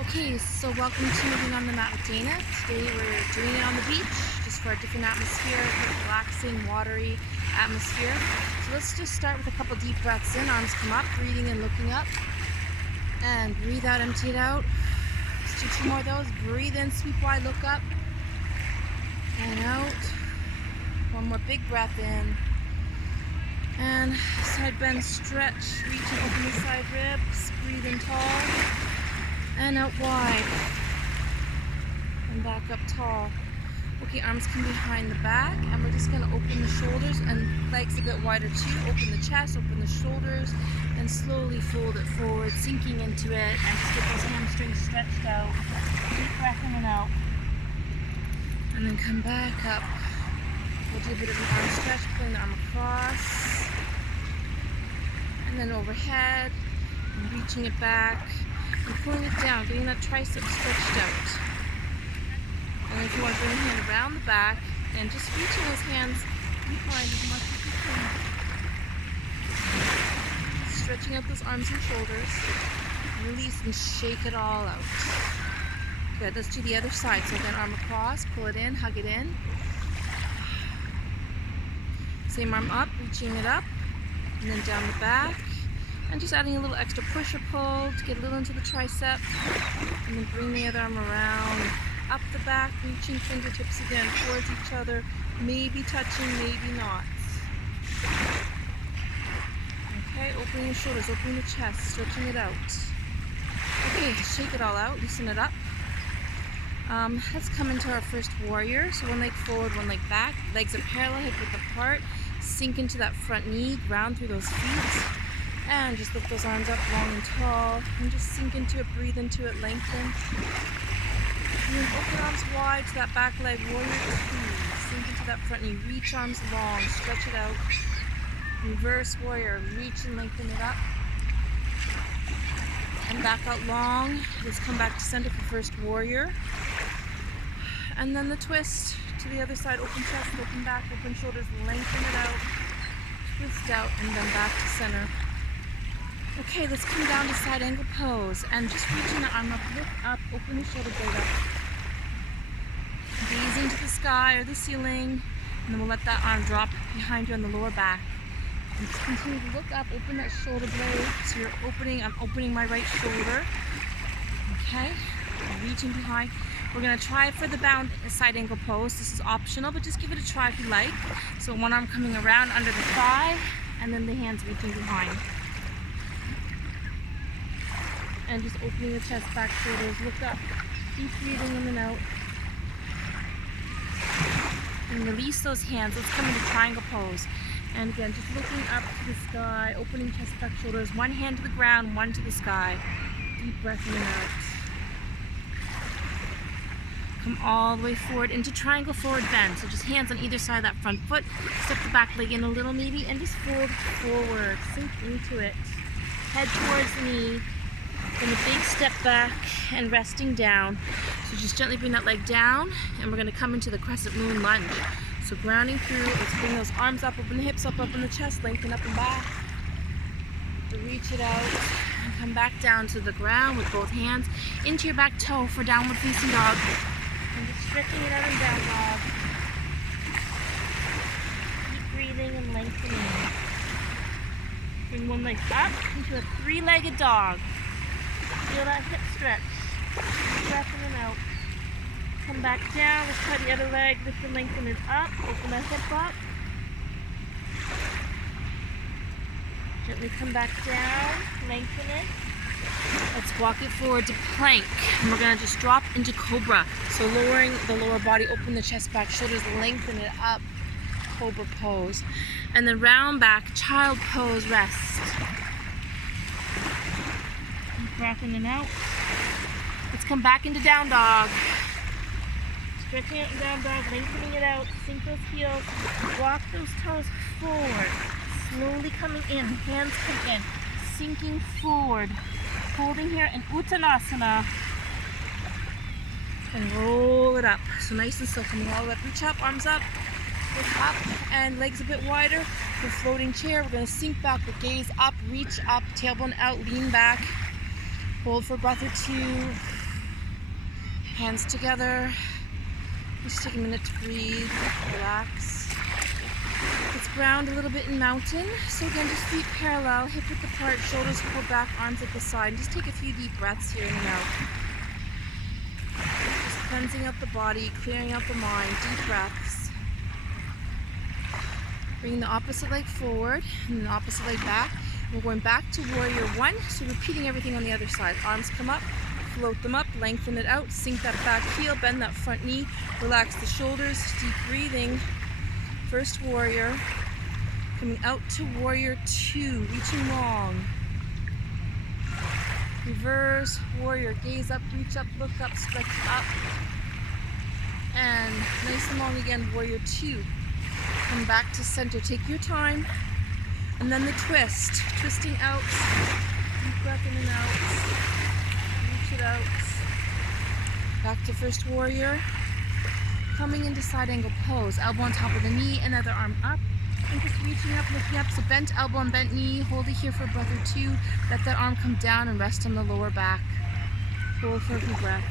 Okay, so welcome to Moving on the Mat with Dana. Today we're doing it on the beach, just for a different atmosphere, relaxing, watery atmosphere. So let's just start with a couple deep breaths in, arms come up, breathing and looking up. And breathe out, empty it out. Let's do two more of those. Breathe in, sweep wide, look up. And out. One more big breath in. And side bend, stretch, reach and open the side ribs. Breathe in tall. And out wide. And back up tall. Okay, arms come behind the back. And we're just going to open the shoulders and legs a bit wider too. Open the chest, open the shoulders. And slowly fold it forward, sinking into it. And just get those hamstrings stretched out. Deep breath in and out. And then come back up. We'll do a bit of an arm stretch, pulling the arm across. And then overhead. And reaching it back. And pulling it down, getting that tricep stretched out. And if you want to bring your hand around the back and just reaching those hands behind as much as you can. Stretching out those arms and shoulders. Release and shake it all out. Good, let's do the other side. So again, arm across, pull it in, hug it in. Same arm up, reaching it up. And then down the back. And just adding a little extra push or pull to get a little into the tricep. And then bring the other arm around, up the back, reaching fingertips again towards each other. Maybe touching, maybe not. Okay, opening your shoulders, opening the chest, stretching it out. Okay, shake it all out, loosen it up. Let's come into our first warrior. So one leg forward, one leg back. Legs are parallel, hip width apart. Sink into that front knee, ground through those feet. And just lift those arms up long and tall. And just sink into it, breathe into it, lengthen. And then open arms wide to that back leg, warrior two. Sink into that front knee, reach arms long, stretch it out. Reverse warrior, reach and lengthen it up. And back out long. Let's come back to center for first warrior. And then the twist to the other side, open chest, open back, open shoulders, lengthen it out. Twist out and then back to center. Okay, let's come down to side angle pose and just reaching the arm up, lift up, open the shoulder blade up. Gazing to the sky or the ceiling, and then we'll let that arm drop behind you on the lower back. And just continue to look up, open that shoulder blade. So you're opening, I'm opening my right shoulder. Okay, reaching behind. We're gonna try for the bound side angle pose. This is optional, but just give it a try if you like. So one arm coming around under the thigh, and then the hands reaching behind. And just opening the chest, back, shoulders, look up. Deep breathing in and out. And release those hands. Let's come into triangle pose. And again, just looking up to the sky, opening chest, back, shoulders. One hand to the ground, one to the sky. Deep breath in and out. Come all the way forward into triangle forward bend. So just hands on either side of that front foot. Step the back leg in a little maybe and just fold forward. Sink into it. Head towards the knee. Then a big step back and resting down. So just gently bring that leg down and we're going to come into the crescent moon lunge. So grounding through, let's bring those arms up, open the hips up, open the chest, lengthen up and back. Reach it out and come back down to the ground with both hands into your back toe for downward facing dog. And just stretching it out and down dog. Keep breathing and lengthening. Bring one leg up into a three-legged dog. Feel that hip stretch. Breath in and out. Come back down. Let's try the other leg. Lift and lengthen it up. Open that hip up. Gently come back down. Lengthen it. Let's walk it forward to plank. And we're going to just drop into cobra. So lowering the lower body, open the chest back, shoulders, lengthen it up. Cobra pose. And then round back, child pose, rest. Breath in and out. Let's come back into down dog. Stretching out in down dog, lengthening it out. Sink those heels. Walk those toes forward. Slowly coming in. Hands come in. Sinking forward. Holding here in Uttanasana. And roll it up. So nice and slow. Coming all the way up. Reach up, arms up. Look up and legs a bit wider. For floating chair, we're going to sink back with gaze up, reach up, tailbone out, lean back. Hold for a breath or two. Hands together. Just take a minute to breathe, relax. Let's ground a little bit in mountain. So again, just feet parallel, hip width apart, shoulders pulled back, arms at the side. Just take a few deep breaths here in and out. Just cleansing out the body, clearing out the mind, deep breaths. Bring the opposite leg forward and the opposite leg back. We're going back to warrior one, so repeating everything on the other side. Arms come up, float them up, lengthen it out, sink that back heel, bend that front knee, relax the shoulders, deep breathing. First warrior, coming out to warrior two, reaching long. Reverse warrior, gaze up, reach up, look up, stretch up. And nice and long again, warrior two. Come back to center, take your time. And then the twist, twisting out, deep breath in and out, reach it out. Back to first warrior. Coming into side angle pose, elbow on top of the knee, another arm up, and just reaching up, looking up, so bent elbow and bent knee, hold it here for a breath or two, let that arm come down and rest on the lower back. Hold for a few breaths.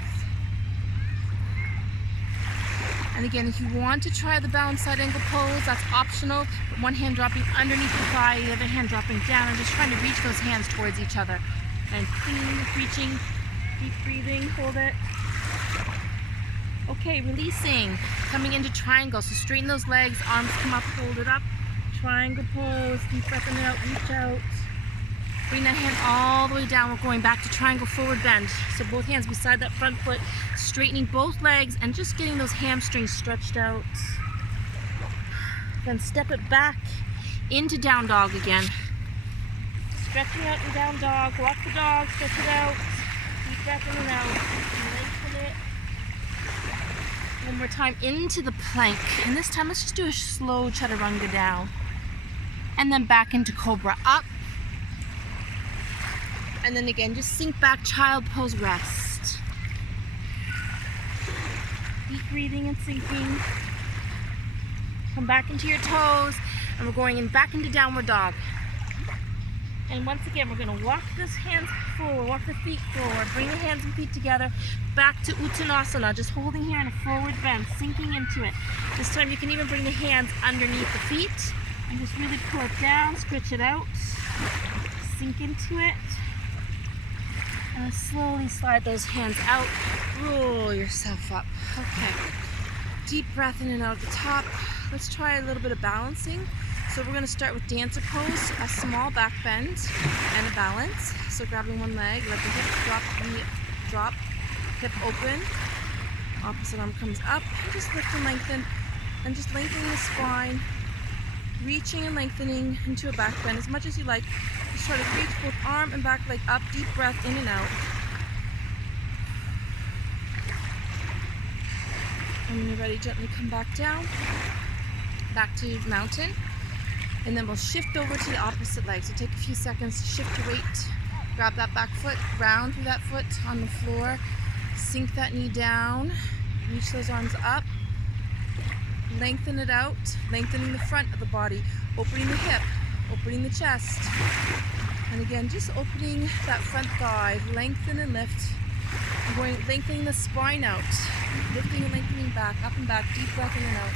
And again, if you want to try the balanced side angle pose, that's optional. One hand dropping underneath the thigh, the other hand dropping down, and just trying to reach those hands towards each other. And clean, reaching, deep breathing, hold it. Okay, releasing, coming into triangle. So straighten those legs, arms come up, hold it up. Triangle pose, deep breath in and out, reach out. Bring that hand all the way down. We're going back to triangle forward bend. So both hands beside that front foot, straightening both legs and just getting those hamstrings stretched out. Then step it back into down dog again. Stretching out in down dog, walk the dog, stretch it out. Deep breath in and out, lengthen it. One more time into the plank. And this time let's just do a slow chaturanga down. And then back into cobra, up. And then again, just sink back, child pose, rest. Deep breathing and sinking. Come back into your toes, and we're going in back into downward dog. And once again, we're gonna walk this hands forward, walk the feet forward, bring the hands and feet together, back to Uttanasana, just holding here in a forward bend, sinking into it. This time you can even bring the hands underneath the feet, and just really pull it down, stretch it out, sink into it. And slowly slide those hands out, roll yourself up. Okay, deep breath in and out at the top. Let's try a little bit of balancing. So we're gonna start with dancer pose, a small back bend and a balance. So grabbing one leg, let the hip drop, knee drop, hip open. Opposite arm comes up, and just lift and lengthen, and just lengthening the spine, reaching and lengthening into a back bend as much as you like. Just try to reach both arm and back leg up, deep breath in and out. And when you're ready, gently come back down, back to mountain. And then we'll shift over to the opposite leg. So take a few seconds to shift your weight, grab that back foot, round through that foot on the floor, sink that knee down, reach those arms up, lengthen it out, lengthening the front of the body, opening the hip, opening the chest. And again, just opening that front thigh, lengthen and lift. I'm going lengthening the spine out, lifting and lengthening back, up and back, deep breath in and out.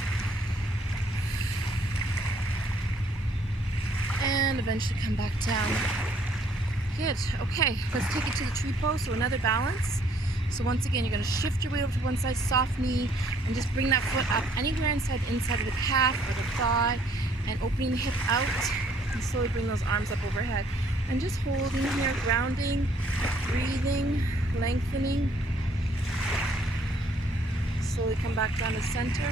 And eventually come back down. Good, okay, let's take it to the tree pose, so another balance. So once again, you're gonna shift your weight over to one side, soft knee, and just bring that foot up anywhere inside of the calf or the thigh, and opening the hip out, and slowly bring those arms up overhead. And just holding here, grounding, breathing, lengthening. Slowly come back down to center.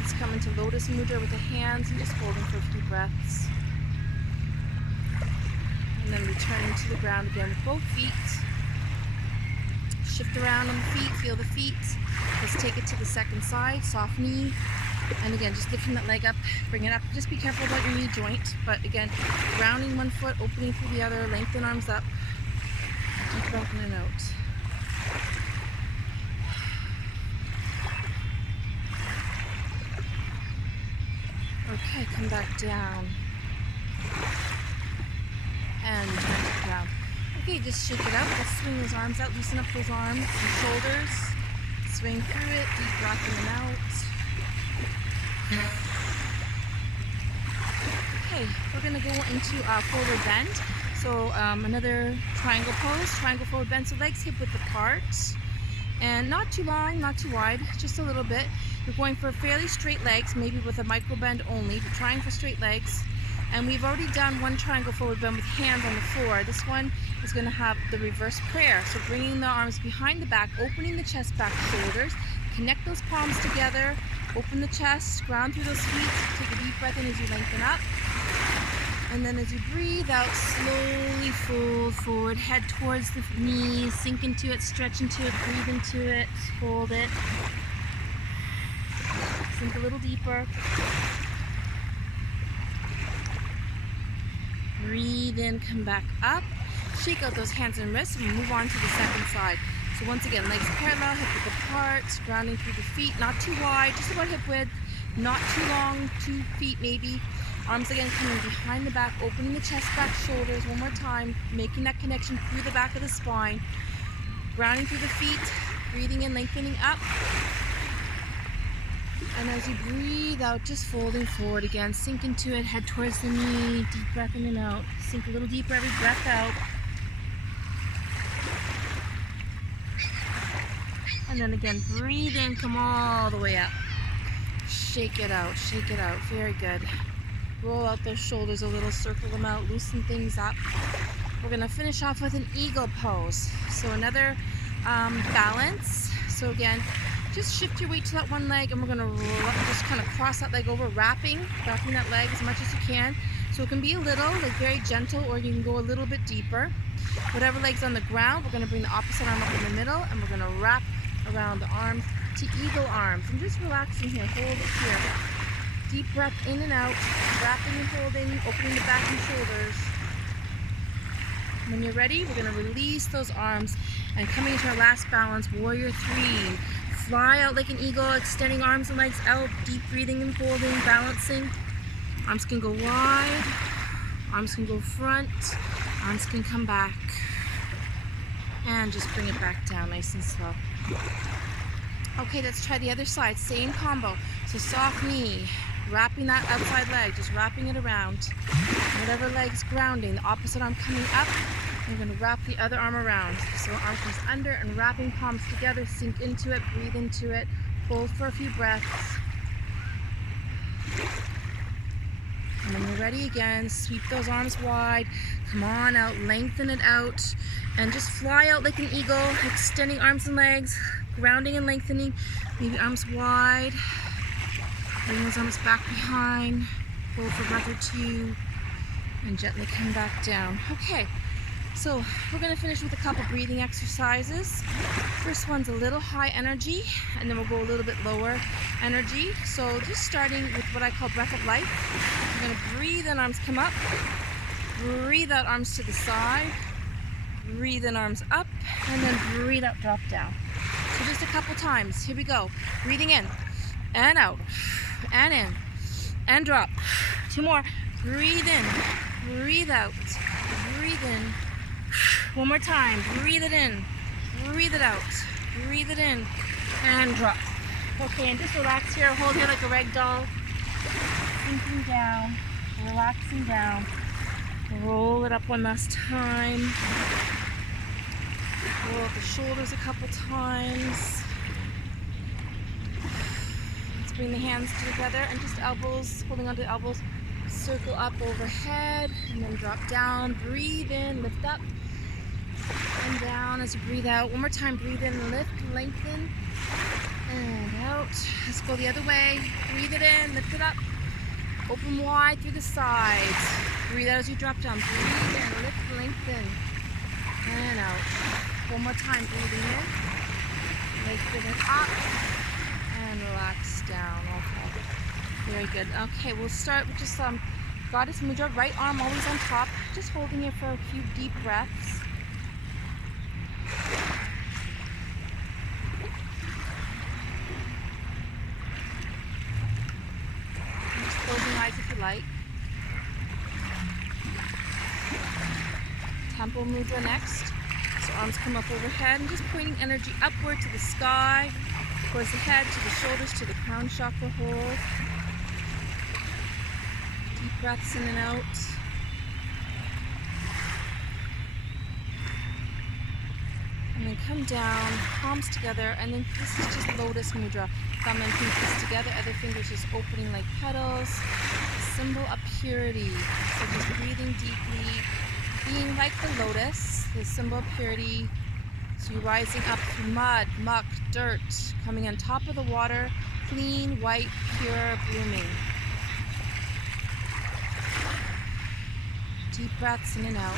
Let's come into lotus mudra with the hands and just holding for a few breaths. And then returning to the ground again with both feet. Shift around on the feet, feel the feet. Let's take it to the second side, soft knee. And again, just lifting that leg up, bring it up. Just be careful about your knee joint. But again, grounding one foot, opening through the other, lengthen arms up. Deep breath in and out. Okay, come back down. And turn to the ground. Okay, just shake it out. Let's swing those arms out, loosen up those arms and shoulders. Swing through it, deep breath in and out. Okay, we're going to go into forward bend. So another triangle pose, triangle forward bend. So legs hip width apart. And not too long, not too wide, just a little bit. You're going for fairly straight legs, maybe with a micro bend only, but trying for straight legs. And we've already done one triangle forward bend with hands on the floor. This one is going to have the reverse prayer. So bringing the arms behind the back, opening the chest, back, shoulders. Connect those palms together, open the chest, ground through those feet. Take a deep breath in as you lengthen up. And then as you breathe out, slowly fold forward, head towards the knees, sink into it, stretch into it, breathe into it, hold it. Sink a little deeper. Breathe in, come back up. Shake out those hands and wrists and move on to the second side. So once again, legs parallel, hip width apart, grounding through the feet, not too wide, just about hip width, not too long, 2 feet maybe. Arms again coming behind the back, opening the chest, back, shoulders. One more time, making that connection through the back of the spine. Grounding through the feet, breathing in, lengthening up. And as you breathe out, just folding forward again. Sink into it, head towards the knee, deep breath in and out. Sink a little deeper every breath out. And then again, breathe in, come all the way up. Shake it out, very good. Roll out those shoulders a little, circle them out, loosen things up. We're gonna finish off with an eagle pose. So another balance. So again, just shift your weight to that one leg and we're gonna just kind of cross that leg over, wrapping that leg as much as you can. So it can be a little, like very gentle, or you can go a little bit deeper. Whatever leg's on the ground, we're gonna bring the opposite arm up in the middle and we're gonna wrap around the arms to eagle arms. And just relaxing here, hold it here. Deep breath in and out, wrapping and holding, opening the back and shoulders. When you're ready, we're gonna release those arms and coming into our last balance, warrior 3. Fly out like an eagle, extending arms and legs out, deep breathing and holding, balancing. Arms can go wide, arms can go front, arms can come back. And just bring it back down nice and slow. Okay, let's try the other side, same combo. So soft knee, wrapping that outside leg, just wrapping it around. Whatever leg's grounding, the opposite arm coming up, we're gonna wrap the other arm around. So arm comes under and wrapping palms together, sink into it, breathe into it, hold for a few breaths. And when you're ready again, sweep those arms wide, come on out, lengthen it out, and just fly out like an eagle, extending arms and legs, grounding and lengthening, maybe arms wide, bring those arms back behind, hold for a breath or two, and gently come back down. Okay, so we're gonna finish with a couple breathing exercises. First one's a little high energy, and then we'll go a little bit lower energy. So just starting with what I call breath of life. I'm gonna breathe in, arms come up, breathe out, arms to the side, breathe in, arms up, and then breathe out, drop down. So just a couple times, here we go. Breathing in, and out, and in, and drop. 2 more, breathe in, breathe out, breathe in. One more time, breathe it in, breathe it out, breathe it in, and drop. Okay, and just relax here, hold here like a rag doll. Sinking down, relaxing down. Roll it up one last time. Roll up the shoulders a couple times. Let's bring the hands together and just elbows, holding onto the elbows. Circle up overhead and then drop down. Breathe in, lift up and down as you breathe out. One more time, breathe in, lift, lengthen, and out. Let's go the other way. Breathe it in, lift it up. Open wide through the sides. Breathe out as you drop down. Breathe in, lift, lengthen, and out. One more time, breathing in, lifting it up, and relax down. Okay, very good. Okay, we'll start with just Goddess Mudra, right arm always on top, just holding it for a few deep breaths. Just closing eyes if you like. Temple Mudra next. So arms come up overhead and just pointing energy upward to the sky, towards the head, to the shoulders, to the crown chakra hold. Deep breaths in and out. And then come down, palms together, and then this is just Lotus Mudra. Thumb and pinkies together, other fingers just opening like petals. Symbol of purity. So just breathing deeply, being like the lotus, the symbol of purity. So you're rising up through mud, muck, dirt, coming on top of the water, clean, white, pure, blooming. Deep breaths in and out.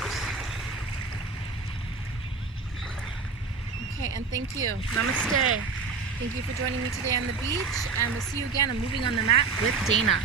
Okay, and thank you. Namaste. Thank you for joining me today on the beach, and we'll see you again on Moving on the Mat with Dana.